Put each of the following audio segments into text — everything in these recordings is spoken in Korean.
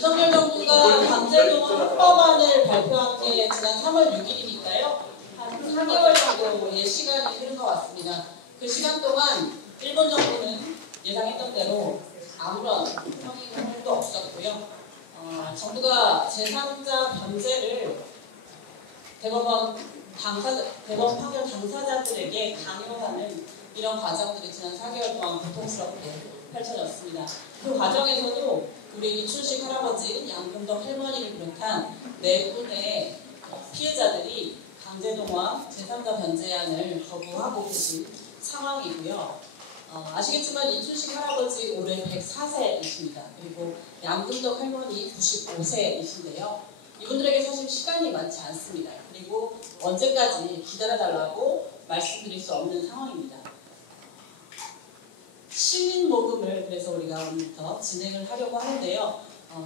윤석열 정부가 강제동원 헌법안을 발표한 게 지난 3월 6일이니까요. 한 4개월 정도의 시간이 흐른 것 같습니다. 그 시간 동안 일본 정부는 예상했던 대로 아무런 성의도 없었고요. 정부가 제3자 변제를 대법원 판결 당사자들에게 강요하는 이런 과정들이 지난 4개월 동안 고통스럽게 펼쳐졌습니다. 그 과정에서도 우리 이춘식 할아버지, 양금덕 할머니를 비롯한 4분의 피해자들이 강제동원 제3자 변제안을 거부하고 계신 상황이고요. 아시겠지만 이춘식 할아버지 올해 104세이십니다. 그리고 양금덕 할머니 95세이신데요. 이분들에게 사실 시간이 많지 않습니다. 그리고 언제까지 기다려달라고 말씀드릴 수 없는 상황입니다. 시민 모금을 그래서 우리가 오늘부터 진행을 하려고 하는데요.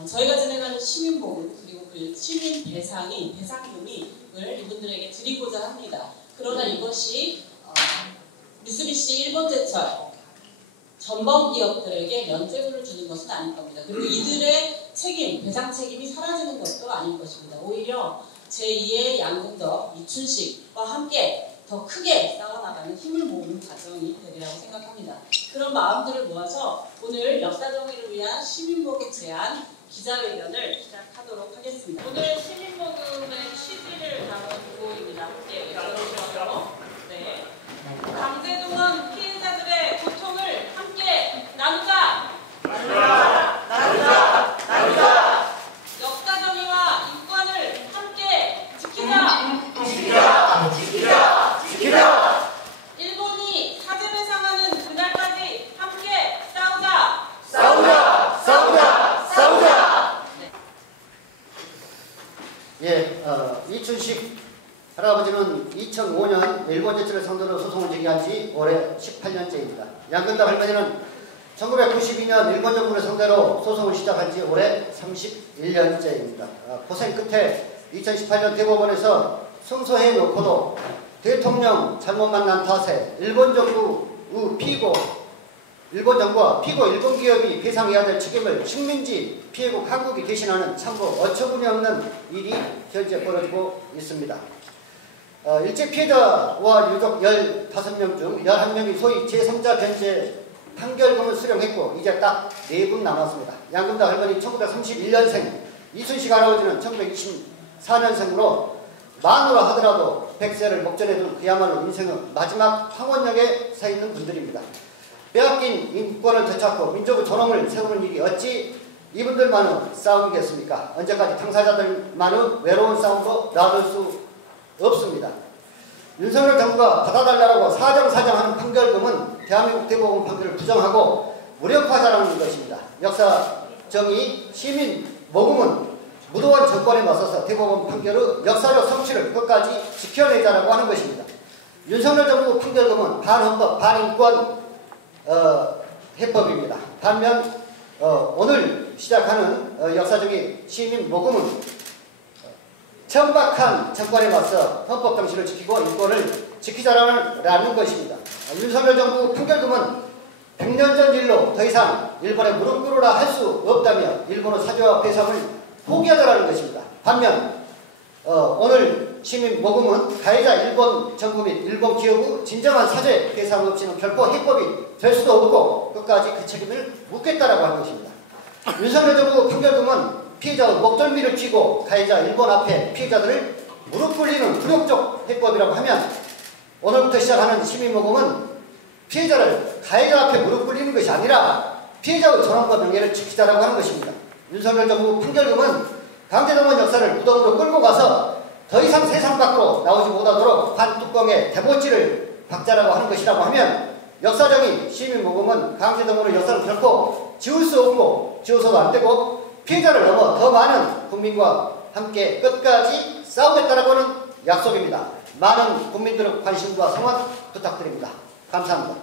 저희가 진행하는 시민 모금 그리고 그 시민 배상금을 이분들에게 드리고자 합니다. 그러나 이것이 미쓰비시 일본제철 전범 기업들에게 면제부를 주는 것은 아닐 겁니다. 그리고 이들의 책임, 배상 책임이 사라지는 것도 아닐 것입니다. 오히려 제2의 양금덕, 이춘식과 함께 더 크게 싸워나가는 힘을 모으는 과정이 되리라고 생각합니다. 그런 마음들을 모아서 오늘 역사정의를 위한 시민모금 제안 기자회견을 시작하도록 하겠습니다. 오늘 시민모금의 취지를 담은 보고입니다. 함께 열어주시죠. 네. 강제동원 피해자들의 고통을 함께 나누자! 나누자! 역사정의와 인권을 함께 지키자! 일본이 사죄배상하는 그날까지 함께 싸우자! 네. 이춘식 할아버지는 2005년 일본 제철을 상대로 소송을 제기한 지 올해 18년째입니다. 양금덕 할머니는 1992년 일본 정부를 상대로 소송을 시작한 지 올해 31년째입니다. 고생 끝에 2018년 대법원에서 승소해 놓고도 대통령 잘못 만난 탓에 일본 정부와 피고 일본 기업이 배상해야 될 책임을 식민지 피해국 한국이 대신하는 참고 어처구니없는 일이 현재 벌어지고 있습니다. 일제 피해자와 유족 15명 중 11명이 소위 제3자 변제 판결금을 수령했고 이제 딱 4분 남았습니다. 양금덕 할머니 1931년생, 이춘식 할아버지는 1924년생으로 만으로 하더라도 100세를 목전에 둔 그야말로 인생의 마지막 황혼역에 서 있는 분들입니다. 빼앗긴 인권을 되찾고 민족의 존엄을 세우는 일이 어찌 이분들만의 싸움이겠습니까? 언제까지 당사자들만의 외로운 싸움도 놔둘 수 없습니다. 윤석열 정부가 받아달라고 사정하는 판결금은 대한민국 대법원 판결을 부정하고 무력화자라는 것입니다. 역사정의 시민 모금은 무도한 정권에 맞서서 대법원 판결의 역사적 성취를 끝까지 지켜내자라고 하는 것입니다. 윤석열 정부 판결금은 반헌법, 반인권 해법입니다. 반면 오늘 시작하는 역사적인 시민 모금은 천박한 정권에 맞서 헌법 정신을 지키고 인권을 지키자라는 것입니다. 윤석열 정부 판결금은 100년 전 일로 더 이상 일본에 무릎 꿇으라 할 수 없다며 일본의 사죄와 배상을 포기하자라는 것입니다. 반면 오늘 시민 모금은 가해자 일본 정부 및 일본 기업의 진정한 사죄 배상 없이는 결코 해법이 될 수도 없고 끝까지 그 책임을 묻겠다라고 하는 것입니다. 윤석열 정부 판결금은 피해자의 목덜미를 쥐고 가해자 일본 앞에 피해자들을 무릎 꿇리는 굴욕적 해법이라고 하면 오늘부터 시작하는 시민모금은 피해자를 가해자 앞에 무릎 꿇리는 것이 아니라 피해자의 존엄과 명예를 지키자라고 하는 것입니다. 윤석열 정부 판결금은 강제동원 역사를 무덤으로 끌고 가서 더 이상 세상 밖으로 나오지 못하도록 반뚜껑에 대보치를 박자라고 하는 것이라고 하면 역사적인 시민모금은 강제동원의 역사를 결코 지울 수 없고 지워서도 안 되고 피해자를 넘어 더 많은 국민과 함께 끝까지 싸우겠다라고 하는 약속입니다. 많은 국민들의 관심과 성원 부탁드립니다. 감사합니다.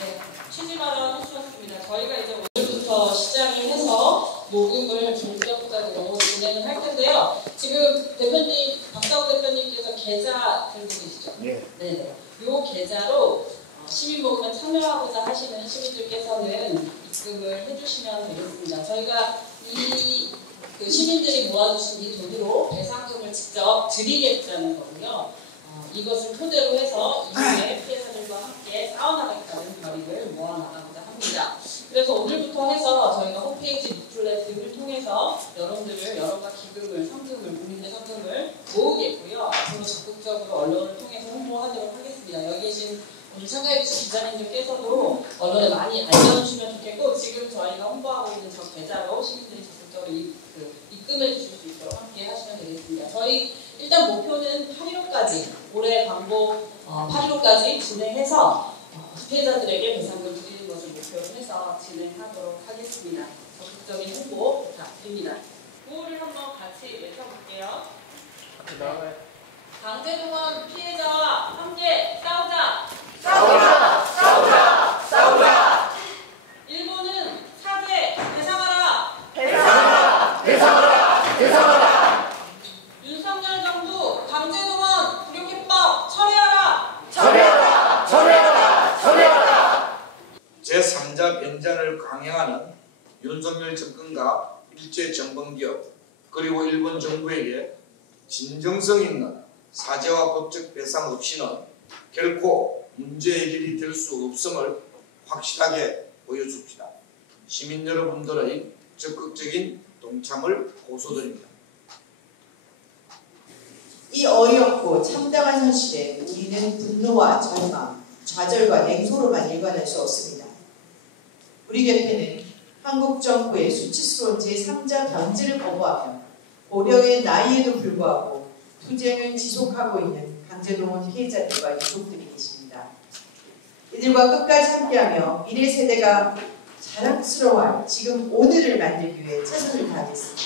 네, 취지 발언 해주셨습니다. 저희가 이제 오늘부터 시작을 해서 모금을 본격적으로 진행을 할 텐데요. 지금 대표님, 박사호 대표님께서 계좌 들고 계시죠? 네. 네네. 이 계좌로 시민모금에 참여하고자 하시는 시민들께서는 입금을 해주시면 되겠습니다. 저희가 그 시민들이 모아주신 이 돈으로 배상금을 직접 드리겠다는 거고요. 이것을 토대로 해서 이후에 피해자들과 함께 싸워나가겠다는 결의를 모아나가고자 합니다. 그래서 오늘부터 해서 저희가 홈페이지 리플렛을 통해서 여러분과 기금을, 상금을, 국민의 상금을 모으겠고요. 앞으로 적극적으로 언론을 통해서 홍보하도록 하겠습니다. 여기 계신 오늘 참가해주신 기자님들께서도 언론에 많이 알려주시면 좋겠고, 지금 저희가 홍보하고 있는 저 계좌로 시민들이 적극적으로 입금해 주실 수 있도록 함께 하시면 되겠습니다. 저희 일단 목표는 8.15까지, 올해 광고 8.15까지 진행해서 피해자들에게 배상금을 드리는 것을 목표로 해서 진행하도록 하겠습니다. 적극적인 홍보 부탁드립니다. 구호를 한번 같이 외쳐볼게요. 강제동원 피해자와 함께 싸우자! 싸우자! 싸우자! 싸우자! 일본은 사죄 배상하라! 배상하라! 배상하라! 배상하라! 윤석열 정부 강제동원 불용해법 처리하라! 처리하라! 처리하라! 처리하라! 제3자 변전을 강행하는 윤석열 정권과 일제 정범기업 그리고 일본 정부에게 진정성 있는 사죄와 법적 배상 없이는 결코 문제 해결이 될 수 없음을 확실하게 보여줍시다. 시민 여러분들의 적극적인 동참을 호소드립니다. 이 어이없고 참담한 현실에 우리는 분노와 절망, 좌절과 냉소로만 일관할 수 없습니다. 우리 개폐는 한국 정부의 수치스러운 제3자 변제를 거부하며 고령의 나이에도 불구하고 투쟁을 지속하고 있는 강제동원 피해자들과 유족들이 계십니다. 이들과 끝까지 함께하며 미래 세대가 자랑스러워할 지금 오늘을 만들기 위해 최선을 다하겠습니다.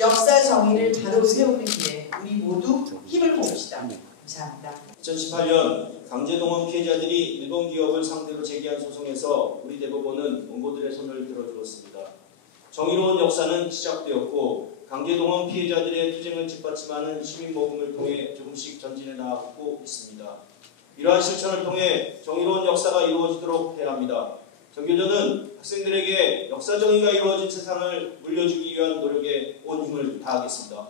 역사 정의를 바로 세우는 길에 우리 모두 힘을 모읍시다. 감사합니다. 2018년 강제동원 피해자들이 일본 기업을 상대로 제기한 소송에서 우리 대법원은 원고들의 손을 들어주었습니다. 정의로운 역사는 시작되었고 강제동원 피해자들의 투쟁을 뒷받침하는 시민모금을 통해 조금씩 전진해 나가고 있습니다. 이러한 실천을 통해 정의로운 역사가 이루어지도록 해야 합니다. 정교조는 학생들에게 역사 정의가 이루어진 세상을 물려주기 위한 노력에 온 힘을 다하겠습니다.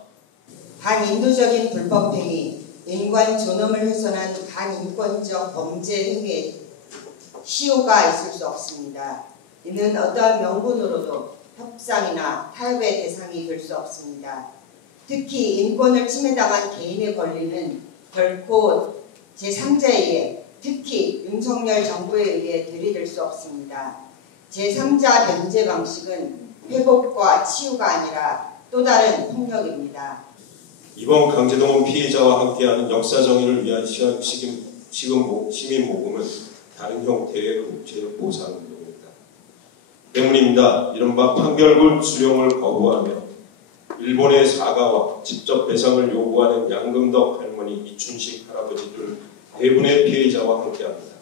반인도적인 불법행위, 인권 존엄을 훼손한 반인권적 범죄 행위에 시효가 있을 수 없습니다. 이는 어떠한 명분으로도 협상이나 타협의 대상이 될 수 없습니다. 특히 인권을 침해당한 개인의 권리는 결코 제3자에 의해, 특히 윤석열 정부에 의해 들이댈 수 없습니다. 제3자 변제 방식은 회복과 치유가 아니라 또 다른 폭력입니다. 이번 강제동원 피해자와 함께하는 역사 정의를 위한 시민 모금은 다른 형태의 국제적 보상 운동입니다. 때문입니다. 이른바 판결문 수령을 거부하며 일본의 사과와 직접 배상을 요구하는 양금덕 할머니, 이춘식 할아버지 등 대부분의 피해자와 함께합니다.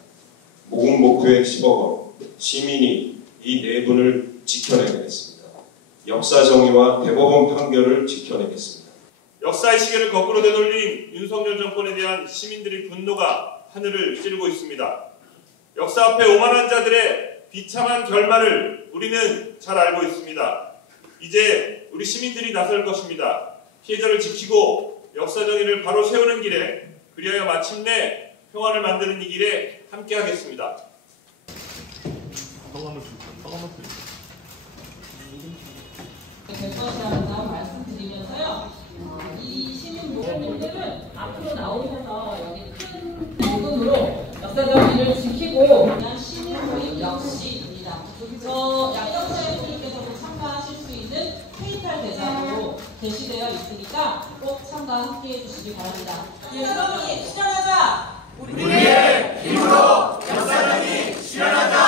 모금 목표액 10억 원, 시민이 이 네 분을 지켜내겠습니다. 역사 정의와 대법원 판결을 지켜내겠습니다. 역사의 시계를 거꾸로 되돌린 윤석열 정권에 대한 시민들의 분노가 하늘을 찌르고 있습니다. 역사 앞에 오만한 자들의 비참한 결말을 우리는 잘 알고 있습니다. 이제 우리 시민들이 나설 것입니다. 피해자를 지키고 역사 정의를 바로 세우는 길에, 그리하여 마침내 평화를 만드는 이 길에 함께하겠습니다. 될 것이라는 말씀드리면서요. 이 시민 모금님들은 앞으로 나오셔서 여기 큰 모금으로 역사 정의를 지키고 그냥 시민 모임 역시입니다. 저 양경철 분께서도 참가하실 수 있는 페이팔 대상으로 게시되어 있으니까 꼭 참가 함께해 주시기 바랍니다. 역사 정의 실현하자! 우리의 힘으로 역사 정의 실현하자!